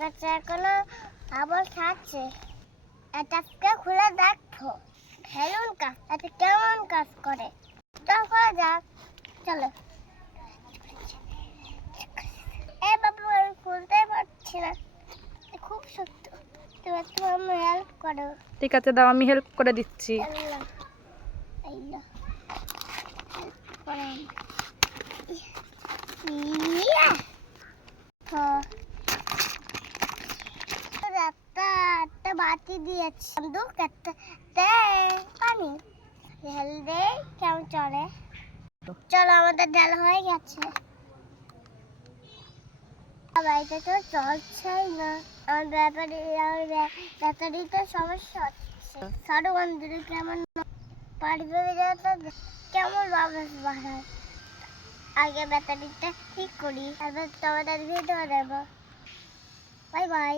কাছে এখনো আবার খাচ্ছে। এটাকে খুলে দেখো বেলুন কাজ এটা কেমন কাজ করে। চল করা যাক, চলো। এ বাবু আমি খুলতে পারছি না, খুব শক্ত। তুমি একটু আমি হেল্প করো। ঠিক আছে, দাও, আমি হেল্প করে দিচ্ছি। একটা বাতি দিয়েছি, একটা পানি ঢেল দে, কেমন চলে। চলো আমাদের ডাল হয়ে গেছে। বাড়িতে তো চলছেই না, আমার ব্যাটারিতে সমস্যা হচ্ছে। সাড়ে বন্ধুরে কেমন পারবে কেমন বাবস বাড়ায়। আগে ব্যাটারিটা ঠিক করি, তারপর তোমাদের ভিডিও দেবো। Bye bye.